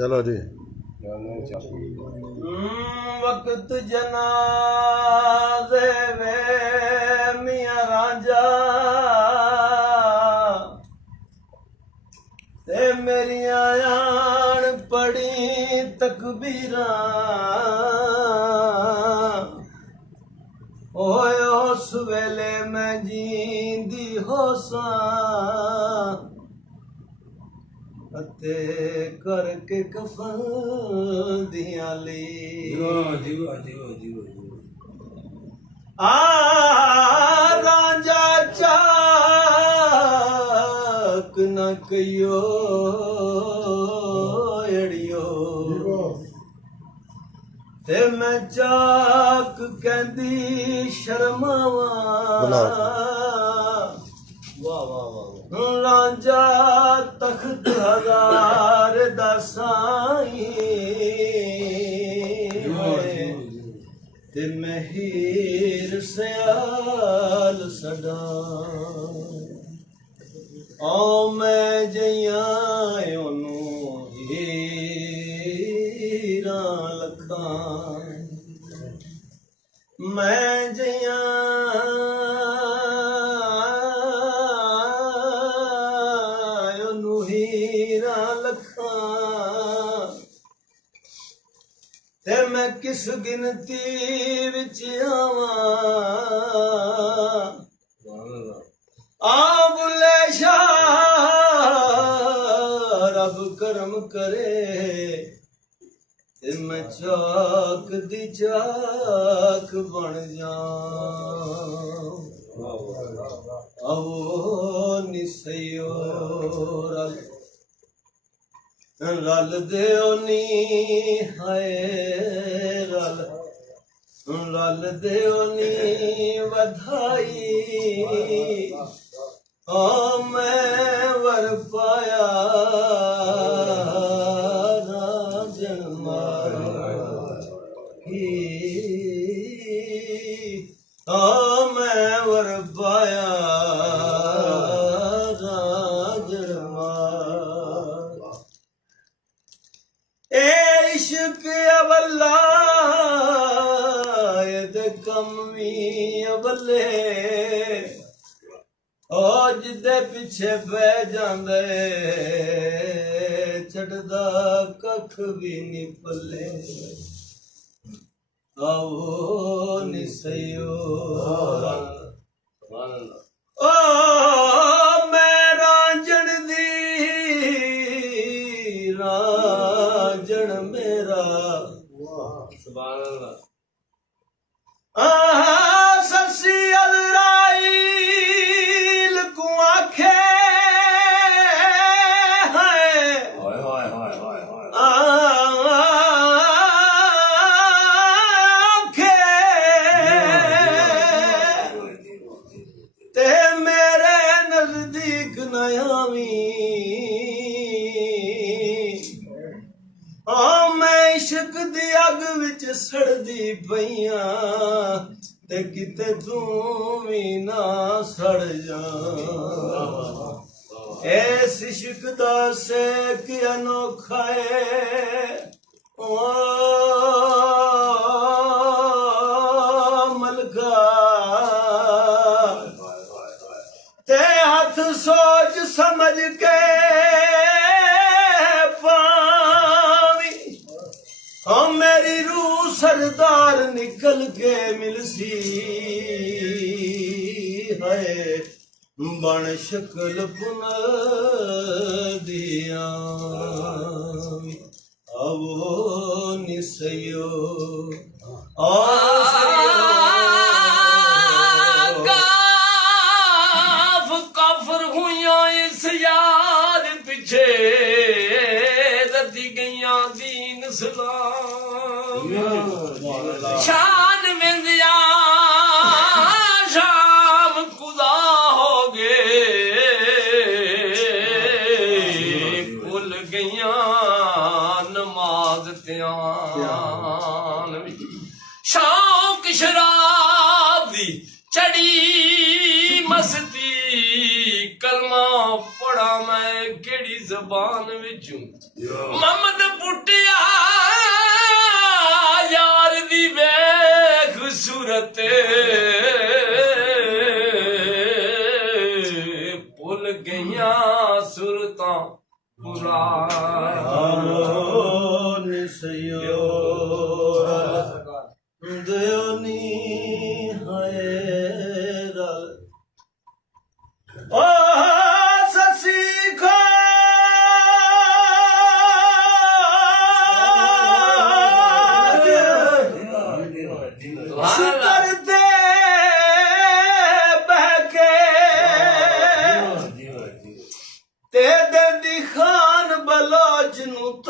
चलो जी। वक्त जनाज़े वे मियां रांझा ते मेरियां आन पड़ी तकबीरां ओए उस वेले मैं जींदी होसां अते करके कफन दियां ली आ रांझा चाक न कहियो अड़ियो ते मैं चाक कहंदी शर्मावां रांझा तख्त हजार दा साईं ते मैं हीर सयाल सदा ओ मैं जइयां ओनू हीरा लखां मैं जइयां ते मैं किस गिनती विच आवां आ बुले शाह रब करम करे ते मैं चाक दी चाक बन जाऊं आवो निसयो रल देओ नी हाय रल देओ नी वधाई ओ मैं वर पाया रांझण मारी ओ मैं वर पाया इश्क अवला ये कमी अवले ओ जिदे पिछे बह जांदे छड़दा कख भी नी पले आओ निसयो ओ मैं रांझण दी रांझण मेरा सुभान अल्लाह ससी अलराइल को आखे ते मेरे नजदीक नयावी मैं इश्क दी अग विच सड़दी पईयां ते किते तू भी ना सड़ जा ऐस इश्क दा सेक अनोखा है ओ मलका ते हथ सोच समझ के मेरी रूह सरदार निकल के मिलसी है बन शक्ल पुन दिया आवो निसयो काफर हुआ इस याद पिछे रदी गईया दीन सलाम शान में दिया शाम खुदा हो गए भुल गईया नमाज त्यान शौक शराब दी चढ़ी मस्ती कलमा पढ़ा मैं केड़ी जबान विचू मोहम्मद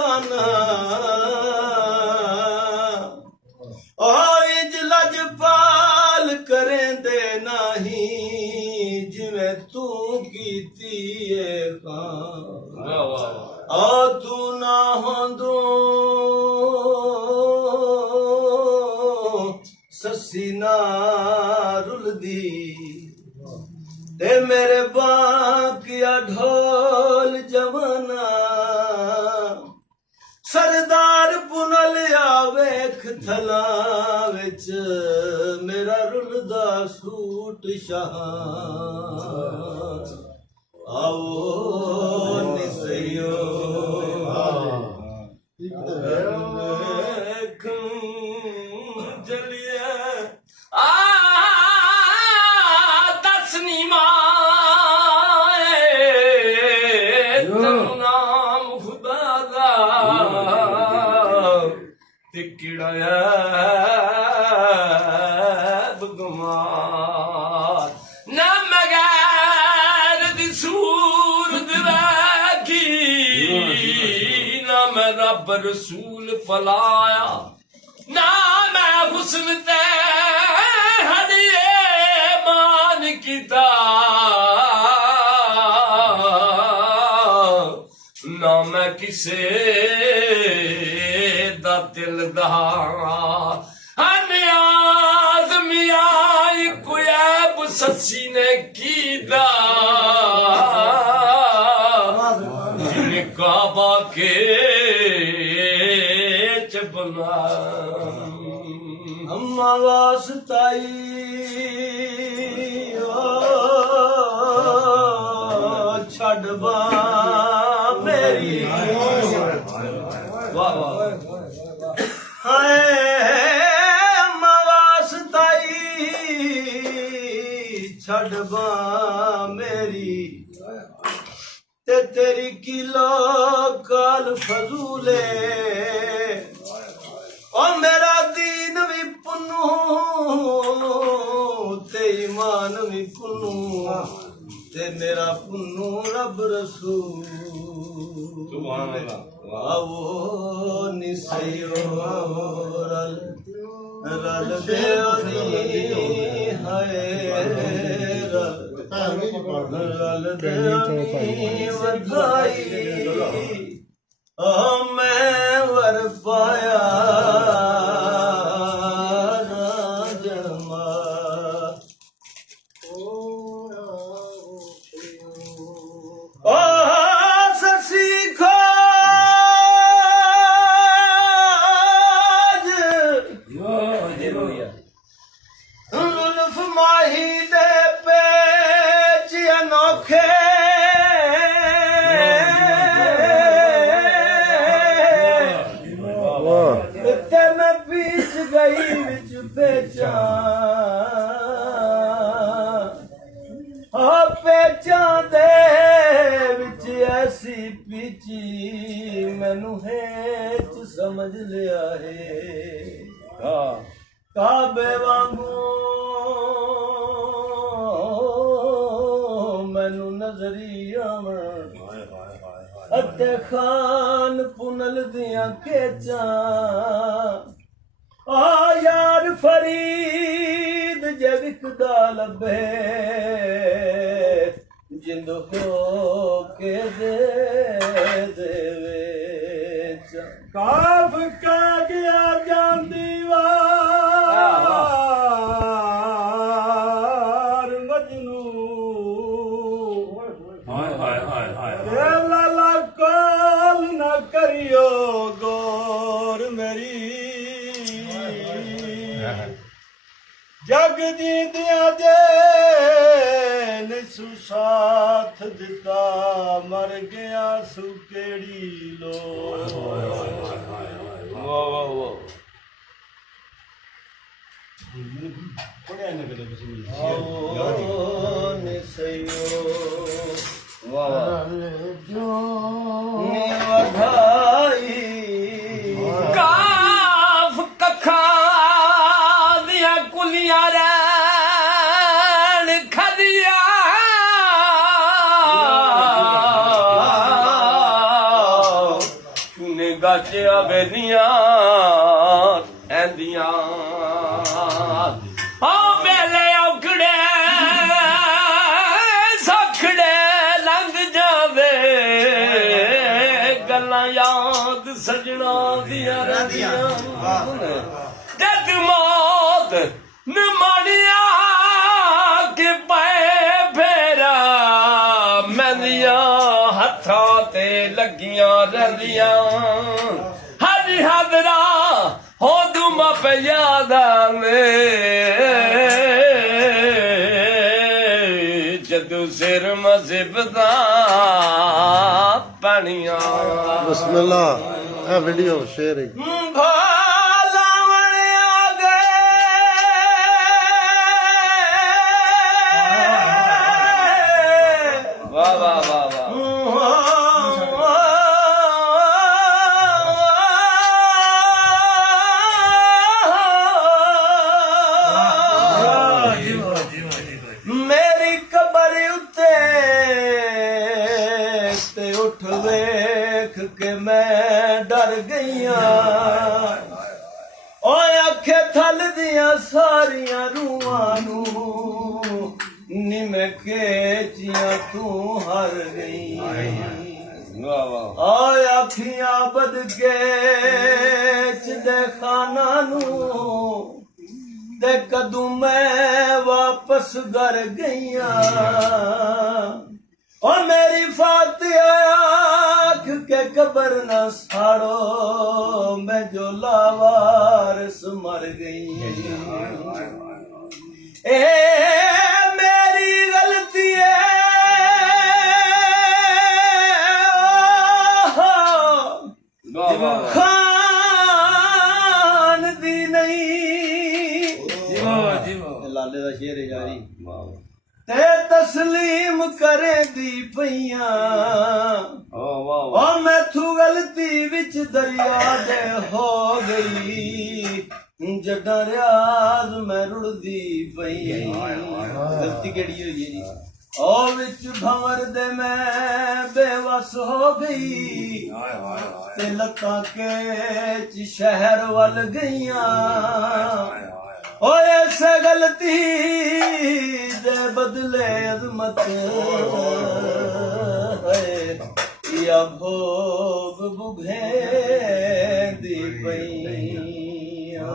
ਮਸਤਾਨਾ ਇੰਜ ਲਜਪਾਲ ਕਰੇਂਦੇ ਨਹੀਂ ਜਿਵੇਂ ਤੂੰ ਕੀਤੀ ਏ ਆ ਤੂੰ ਨਾ ਹੁੰਦੋ ਸੱਸੀ ਨਾ ਰੁਲਦੀ ਤੇ ਮੇਰੇ ਬਾਕਿਆ ਢੋਲ ਜਵਾਨਾ ਸਰਦਾਰ ਪੁਨਲਿਆ ਵੇਖ ਥਲਾ ਵਿੱਚ ਮੇਰਾ ਰੁਲਦਾ ਸੂਟ ਸ਼ਾਹ ਆਓ ਨਿਸਿਓ ਜਲਿਆ ਦਸਨੀ ਮਾਏ ਤੈਨੂੰ ਨਾਮ ਖੁਦਾ ਦਾ ਤੇ ਕਿਹੜਾ ਬਗਮਾਰ ਨਾ ਮਗਰ ਦੀ ਸੂਰਤ ਵੇਖੀ ਨਾ ਮੈਂ ਰੱਬ ਰਸੂਲ ਫਲਾਇਆ ਨਾ ਮੈਂ ਹੁਸਨ ਤੇ ਹੜੀਏ ਮਾਨ ਕੀਤਾ ਨਾ ਮੈਂ ਕਿਸੇ ਦਾ ਦਿਲ ਦਾ ਨਿਆਜ਼ ਮੀਆਂ ਕੋਈ ਐਬ ਸੱਸੀ ਨੇ ਕੀਤਾ ਜਿਹਨੇ ਕਾਬਾ ਕੇ ਚਬਲਾ अम्मा वास्ताई छड़ बा मेरी वाह वाह हाय अम्मा वास्ताई छड़ बा मेरी ते तेरी किलो काल फजूले ओ मेरा दीन भी पुन्नू ते ईमान भी पुन्नू ते मेरा पुन्नू रब रसूल सुभान अल्लाह आवो निसयो रल रल देवनी हाय रल देवनी वधाई मैं वर पाया राजमा ओ ससी खोज लुल्फ माही दे पेच अनोखे ते मैं बीच गई विच पेचा पेचा दे विच ऐसी पीची मैनू हेच समझ लिया है काबे वांगू मैनू नजरिया अते खान पुनल दिया केचा आ यार फरीद जे विकदा लभे जिंद हो के दे देवे काफ का गया जान दीवार मजनू हाय हाय हाय हाय लाला कॉल न करियो गौर मेरी जग दी दिया दे निसु साथ दिता मर गया सु केड़ी लो वाह वाह वाह पढ़िया न कदे निसयो वाह निवधाई काफ कखा दिया कुलिया रैन खदिया तूने ਗੱਚ ਆਵੇਲੀਆਂ ਐਂਦੀਆਂ ਆ ਵੇਲੇ ਔਖੜੇ ਸਖੜੇ ਲੰਘ ਜਾਵੇ ਗੱਲਾਂ ਯਾਦ ਸਜਣਾ ਦੀਆਂ ਰਹਿੰਦੀਆਂ ਜਦ ਮੌਤ ਨਿਮਾਣੀਆਂ ਕਿ ਪਏ ਫੇਰਾ ਮੈਂਦੀਆਂ ਹੱਥਾਂ ਤੇ ਲੱਗੀਆਂ ਰਹਿੰਦੀਆਂ ਹਰੀ ਹਾਜ਼ਰਾ ਹੋ ਦੁਮਾ ਪਿਆਦਾ ਨੇ ਜਦੋਂ ਸਿਰ ਮਜ਼ਿਬ ਦਾ ਪਾਣੀਆਂ ਬਿਸਮਿਲ੍ਲਾ ਇਹ ਵੀਡੀਓ ਸ਼ੇਅਰ ਹੈ ਵਾਹ ਵਾਹ ਵਾਹ ਵਾਹ ਮੇਰੀ ਕਬਰ ਉੱਤੇ ਤੇ ਉੱਠ ਵੇਖ ਕੇ ਮੈਂ ਡਰ ਗਈਆਂ ਓਏ ਅੱਖੇ ਥਲ ਦੀਆਂ ਸਾਰੀਆਂ ਰੂਹਾਂ ਨੂੰ ਨਿਮਕੇ ਚੀਆਂ ਤੂੰ ਹਰ ਗਈ ਵਾਹ ਵਾਹ ਓਏ ਅੱਖੀਆਂ ਬਦ ਕੇ ਚਦੇ ਖਾਨਾ ਨੂੰ ਤੇ ਕਦੋਂ ਮੈਂ ਵਾਪਸ ਘਰ ਗਈਆਂ ਓ ਮੇਰੀ ਫਾਤਿਹਾ ਆਖ ਕੇ ਕਬਰ ਨਾ ਸਾੜੋ ਮੈਂ ਜੋ ਲਾਵਾਰਸ ਮਰ ਗਈ ਏ ਮੇਰੀ ਗਲਤੀ ਹੈ ਖਾਨ ਦੀ ਨਹੀਂ ਲਾਲੇ ਦਾ ਸ਼ੇਰ ਹੈ ਯਾਰੀ ਤੇ ਤਸਲੀਮ ਕਰੇ ਦੀ ਪਈਆਂ ਓ ਮੈਥੋਂ ਗਲਤੀ ਵਿੱਚ ਦਰਿਆ ਦੇ ਹੋ ਗਈ ਜੱਡਾਂ ਰਿਆਜ਼ ਮੈਂ ਰੁੜਦੀ ਪਈ ਗਲਤੀ ਕਿਹੜੀ ਹੋਈ ਹੈ ਜੀ ਓ ਵਿੱਚ ਭੰਵਰ ਦੇ ਮੈਂ ਬੇਵਸ ਹੋ ਗਈ ਤੇ ਲੱਤਾਂ ਕੇ ਚ ਸ਼ਹਿਰ ਵੱਲ ਗਈਆਂ ਓਏ ਐਸੇ ਗਲਤੀ ਦੇ ਬਦਲੇ ਅਜ਼ਮਤ ਹੈ ਯਾ ਭੋਗ ਬੁਘੇ ਦੀ ਪਈਆਂ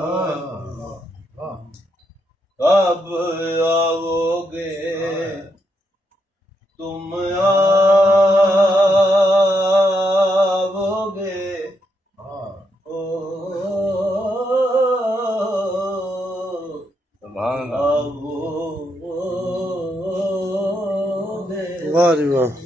ਕਬ ਆਵੋਗੇ तुम आओगे ओ वाह जी वाह।